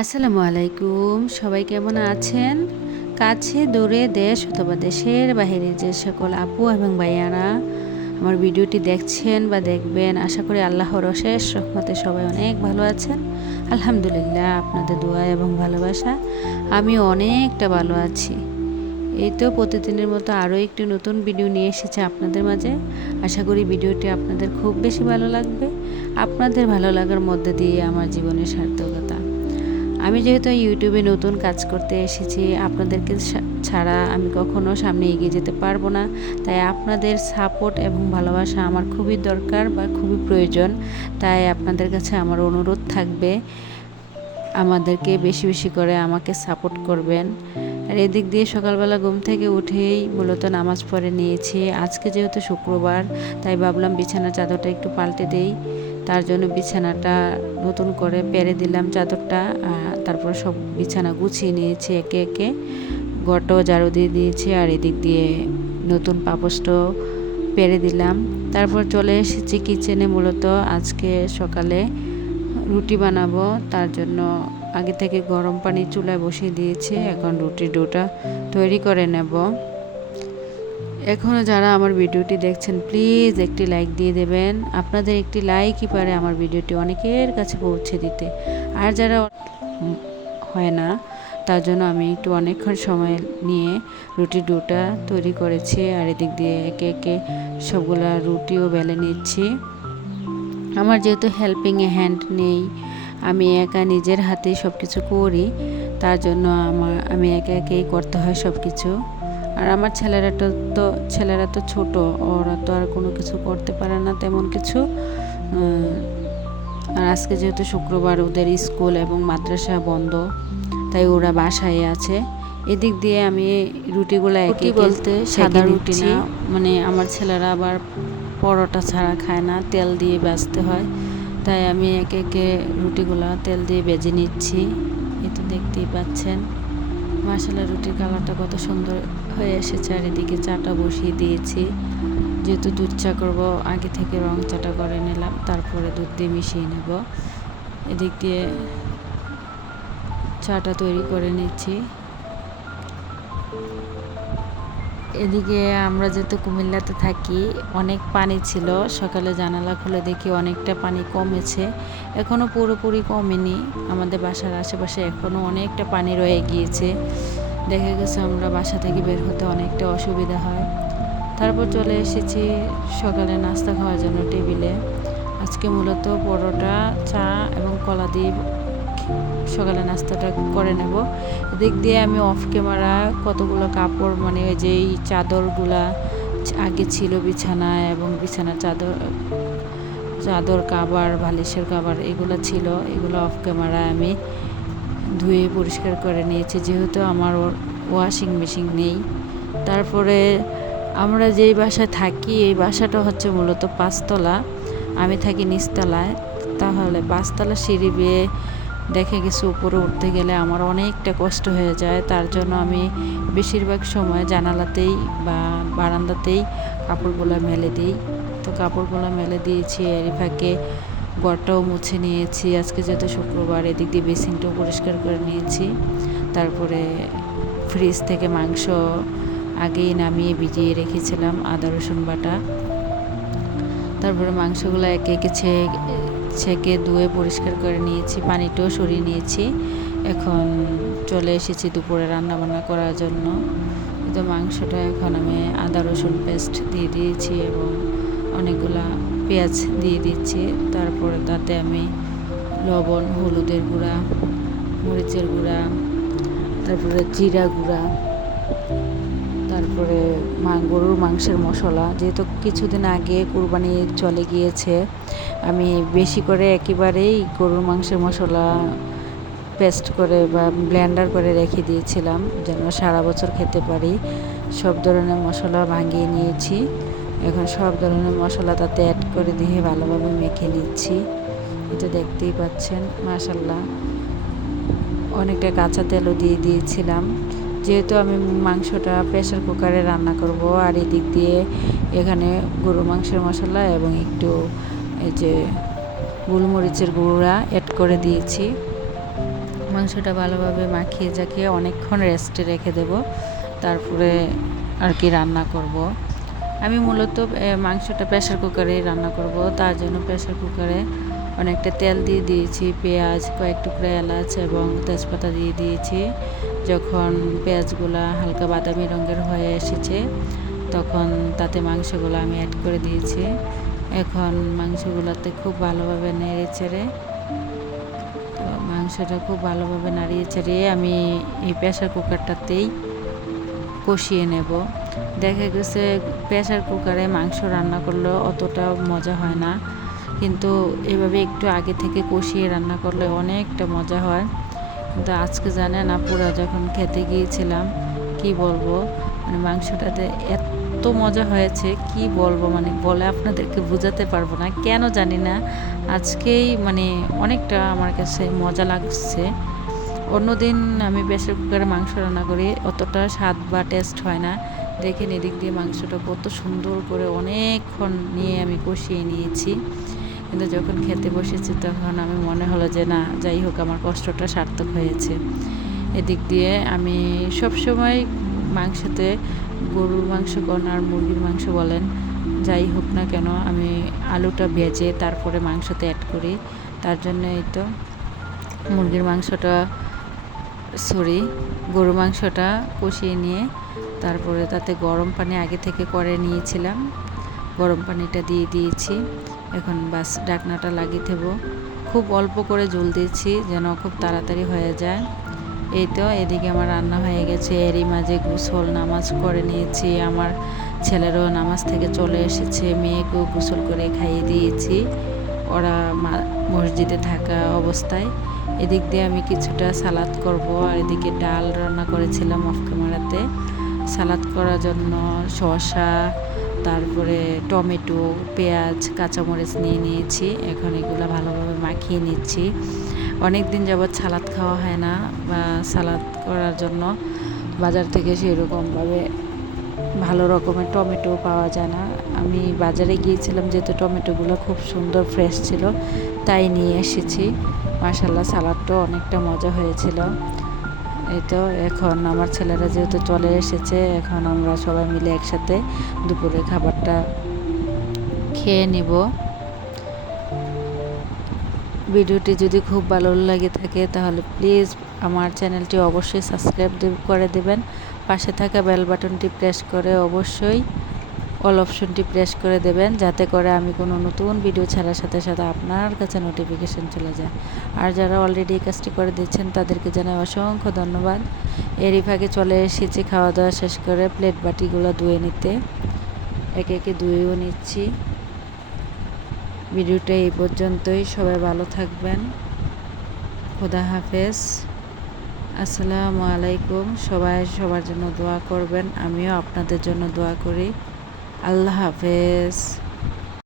আসসালামু আলাইকুম। সবাই কেমন আছেন? কাছে, দূরে, দেশ অথবা দেশের বাইরে যে সকল আপু এবং ভাইয়ারা আমার ভিডিওটি দেখছেন বা দেখবেন, আশা করি আল্লাহর অশেষ রহমতে সবাই অনেক ভালো আছেন। আলহামদুলিল্লাহ, আপনাদের দোয়া এবং ভালোবাসা আমি অনেকটা ভালো আছি। এই তো প্রতিদিনের মতো আরও একটি নতুন ভিডিও নিয়ে এসেছে আপনাদের মাঝে। আশা করি ভিডিওটি আপনাদের খুব বেশি ভালো লাগবে। আপনাদের ভালো লাগার মধ্যে দিয়ে আমার জীবনের সার্থকতা আমি যেহেতু ইউটিউবে নতুন কাজ করতে এসেছি, আপনাদেরকে ছাড়া আমি কখনো সামনে এগিয়ে যেতে পারব না। তাই আপনাদের সাপোর্ট এবং ভালোবাসা আমার খুবই দরকার বা খুবই প্রয়োজন। তাই আপনাদের কাছে আমার অনুরোধ থাকবে, আমাদেরকে বেশি বেশি করে আমাকে সাপোর্ট করবেন। আর এদিক দিয়ে সকালবেলা ঘুম থেকে উঠেই মূলত নামাজ পড়ে নিয়েছি। আজকে যেহেতু শুক্রবার, তাই ভাবলাম বিছানার চাদরটা একটু পাল্টে দেই। তার জন্য বিছানাটা নতুন করে পেরে দিলাম চাদরটা। তারপর সব বিছানা গুছিয়ে নিয়েছে একে একে। ঘরটাও ঝাড়ু দিয়ে দিয়েছি আর এদিক দিয়ে নতুন পাপোশটাও পেরে দিলাম। তারপর চলে এসেছি কিচেনে মূলত। আজকে সকালে রুটি বানাবো, তার জন্য আগে থেকে গরম পানি চুলায় বসিয়ে দিয়েছি। এখন রুটির ডোটা তৈরি করে নেব। এখনও যারা আমার ভিডিওটি দেখছেন, প্লিজ একটি লাইক দিয়ে দেবেন। আপনাদের একটি লাইকই পারে আমার ভিডিওটি অনেকের কাছে পৌঁছে দিতে। আর যারা হয় না। তার জন্য আমি একটু অনেকক্ষণ সময় নিয়ে রুটির ডোটা তৈরি করেছি আর এদিক দিয়ে একে একে সবগুলা রুটিও বেলে নিচ্ছি। আমার যেহেতু হেল্পিংয়ে হ্যান্ড নেই, আমি একা নিজের হাতেই সব কিছু করি, তার জন্য আমার, আমি একে একেই করতে হয় সব কিছু আর আমার ছেলেরা তো তো, ছেলেরা তো ছোট, ওরা তো আর কোনো কিছু করতে পারে না তেমন কিছু। আর আজকে যেহেতু শুক্রবার ওদের স্কুল এবং মাদ্রাসা বন্ধ তাই ওরা বাসায় আছে। এদিক দিয়ে আমি রুটিগুলো একই বলতে সাদা রুটি না। মানে আমার ছেলেরা আবার পরোটা ছাড়া খায় না তেল দিয়ে বাজতে হয়। তাই আমি একে একে রুটিগুলো তেল দিয়ে বেজে নিচ্ছি। এই তো দেখতেই পাচ্ছেন। মাসালা রুটির কালারটা কত সুন্দর হয়ে এসেছে। আর এদিকে চাটা বসিয়ে দিয়েছি। যেহেতু দুধ চা করব, আগে থেকে রং চাটা করে নিলাম, তারপরে দুধ দিয়ে মিশিয়ে নেব। এদিক দিয়ে চাটা তৈরি করে নিচ্ছি। এদিকে আমরা যেহেতু কুমিল্লাতে থাকি, অনেক পানি ছিল, সকালে জানালা খুলে দেখি অনেকটা পানি কমেছে। এখনও পুরোপুরি কমেনি, আমাদের বাসার আশেপাশে এখনও অনেকটা পানি রয়ে গিয়েছে। দেখা গেছে আমরা বাসা থেকে বের হতে অনেকটা অসুবিধা হয়। তারপর চলে এসেছি সকালে নাস্তা খাওয়ার জন্য টেবিলে। আজকে মূলত পরোটা, চা এবং কলা দিয়ে সকালে নাস্তাটা করে নেব। এদিক দিয়ে আমি অফ ক্যামেরা কতগুলো কাপড় মানে ওই যে এই চাদরগুলা আগে ছিল বিছানায় এবং বিছানার চাদর চাদর কাবার, বালিশের কাবার এগুলো ছিল। এগুলো অফ ক্যামেরায় আমি ধুয়ে পরিষ্কার করে নিয়েছি, যেহেতু আমার ওয়াশিং মেশিন নেই। তারপরে আমরা যেই বাসায় থাকি, এই বাসাটা হচ্ছে মূলত পাঁচতলা। আমি থাকি নিচতলায়। তাহলে পাঁচতলা সিঁড়ি বেয়ে দেখে গেছে উপরে উঠতে গেলে আমার অনেকটা কষ্ট হয়ে যায়। তার জন্য আমি বেশিরভাগ সময় জানালাতেই বা বারান্দাতেই কাপড়গুলো মেলে দিই। তো কাপড়গুলো মেলে দিয়েছি এরই ফাঁকে ঘরটাও মুছে নিয়েছি। আজকে যেহেতু শুক্রবার, এদিক দিয়ে বেসিনটাও পরিষ্কার করে নিয়েছি। তারপরে ফ্রিজ থেকে মাংস আগেই নামিয়ে ভিজিয়ে রেখেছিলাম আদা, রসুন বাটা। তারপরে মাংসগুলো একে একে ছেঁকে ধুয়ে পরিষ্কার করে নিয়েছি, পানিটাও সরিয়ে নিয়েছি। এখন চলে এসেছি দুপুরে রান্না বান্না করার জন্য। তো মাংসটা এখন আমি আদা, রসুন পেস্ট দিয়ে দিয়েছি এবং অনেকগুলা পেঁয়াজ দিয়ে দিচ্ছি। তারপরে তাতে আমি লবণ, হলুদের গুঁড়া, মরিচের গুঁড়া, তারপরে জিরা গুঁড়া তারপরে গরুর মাংসের মশলা। যেহেতু কিছুদিন আগে কুরবানি চলে গিয়েছে, আমি বেশি করে একেবারেই গরুর মাংসের মশলা পেস্ট করে বা ব্লেন্ডার করে রেখে দিয়েছিলাম, যেন সারা বছর খেতে পারি। সব ধরনের মশলা ভাঙিয়ে নিয়েছি। এখন সব ধরনের মশলা তাতে অ্যাড করে দিয়ে ভালোভাবে মেখে নিচ্ছি। এটা দেখতেই পাচ্ছেন মাসাল্লাহ অনেকটা কাঁচা তেলও দিয়ে দিয়েছিলাম। যেহেতু আমি মাংসটা প্রেশার কুকারে রান্না করব, আর এদিক দিয়ে এখানে গরু মাংসের মশলা এবং একটু এই যে গোলমরিচের গুঁড়া অ্যাড করে দিয়েছি মাংসটা ভালোভাবে মাখিয়ে জাকিয়ে অনেকক্ষণ রেস্টে রেখে দেব, তারপরে আর কি রান্না করব। আমি মূলত মাংসটা প্রেশার কুকারেই রান্না করব, তার জন্য প্রেশার কুকারে অনেকটা তেল দিয়ে দিয়েছি, পেঁয়াজ, কয়েক টুকরা এলাচ এবং তেজপাতা দিয়ে দিয়েছি। যখন পেঁয়াজগুলো হালকা বাদামি রঙের হয়ে এসেছে, তখন তাতে মাংসগুলো আমি অ্যাড করে দিয়েছি। এখন মাংসগুলোতে খুব ভালোভাবে নেড়ে চেড়ে, তো মাংসটা খুব ভালোভাবে নাড়িয়ে চাড়িয়ে আমি এই প্রেশার কুকারটাতেই কষিয়ে নেব। দেখা গেছে প্রেশার কুকারে মাংস রান্না করলে অতটা মজা হয় না। কিন্তু এভাবে একটু আগে থেকে কষিয়ে রান্না করলে অনেকটা মজা হয়। কিন্তু আজকে জানেন আপুরা যখন খেতে গিয়েছিলাম, কি বলব? মানে মাংসটাতে এত মজা হয়েছে, কি বলব? মানে বলে আপনাদেরকে বোঝাতে পারব না, কেন জানি না। আজকেই মানে অনেকটা আমার কাছে মজা লাগছে। অন্যদিন আমি প্রেসার কুকারে মাংস রান্না করি, অতটা স্বাদ বা টেস্ট হয় না। দেখেন এদিক দিয়ে মাংসটা কত সুন্দর করে অনেকক্ষণ নিয়ে আমি কষিয়ে নিয়েছি। কিন্তু যখন খেতে বসেছি তখন আমি মনে হলো যে না, যাই হোক, আমার কষ্টটা সার্থক হয়েছে। এদিক দিয়ে আমি সবসময় মাংসতে গরুর মাংস কোন আর মুরগির মাংস বলেন, যাই হোক না কেন, আমি আলুটা ভেজে তারপরে মাংসতে অ্যাড করি। তার জন্য এই তো মুরগির মাংসটা সরি গরু মাংসটা কষিয়ে নিয়ে তারপরে তাতে গরম পানি আগে থেকে করে নিয়েছিলাম। গরম পানিটা দিয়ে দিয়েছি। এখন বাস ডাকনাটা লাগিয়ে থেব। খুব অল্প করে জল দিয়েছি যেন খুব তাড়াতাড়ি হয়ে যায়। এই তো এদিকে আমার রান্না হয়ে গেছে। এরই মাঝে গোসল নামাজ করে নিয়েছি। আমার ছেলেরও নামাজ থেকে চলে এসেছে। মেয়েকেও গোসল করে খাইয়ে দিয়েছি। ওরা মসজিদে থাকা অবস্থায়। এদিক দিয়ে আমি কিছুটা সালাদ করব। আর এদিকে ডাল রান্না করেছিলাম অফ ক্যামেরাতে। সালাদ করার জন্য শসা তারপরে টমেটো, পেঁয়াজ, কাঁচামরিচ নিয়ে নিয়েছি। এখন এগুলো ভালোভাবে মাখিয়ে নিচ্ছি। অনেক দিন যাবৎ সালাদ খাওয়া হয় না বা সালাদ করার জন্য বাজার থেকে সেরকমভাবে ভালো রকমের টমেটো পাওয়া যায় না। আমি বাজারে গিয়েছিলাম যেহেতু টমেটোগুলো খুব সুন্দর ফ্রেশ ছিল, তাই নিয়ে এসেছি। মাসাল্লাহ সালাদটাও অনেকটা মজা হয়েছিল। এই তো, এখন আমার ছেলেরা যেহেতু চলে এসেছে, এখন আমরা সবাই মিলে একসাথে দুপুরে খাবারটা খেয়ে নিব। ভিডিওটি যদি খুব ভালো লাগে থাকে, তাহলে প্লিজ আমার চ্যানেলটি অবশ্যই সাবস্ক্রাইব করে দেবেন। পাশে থাকা বেল বাটনটি প্রেস করে অবশ্যই অল অপশনটি প্রেস করে দেবেন, যাতে করে আমি কোনো নতুন ভিডিও ছাড়ার সাথে সাথে আপনার কাছে নোটিফিকেশান চলে যায়। আর যারা অলরেডি এই কাজটি করে দিচ্ছেন, তাদেরকে জানাই অসংখ্য ধন্যবাদ। এরই ভাগে চলে এসেছি খাওয়া দাওয়া শেষ করে প্লেট বাটিগুলো ধুয়ে নিতে। একে একে ধুয়েও নিচ্ছি। ভিডিওটা এই পর্যন্তই, সবাই ভালো থাকবেন। খোদা হাফেজ। আসসালামু আলাইকুম। সবাই সবার জন্য দোয়া করবেন। আমিও আপনাদের জন্য দোয়া করি। আল্লাহ হাফেজ।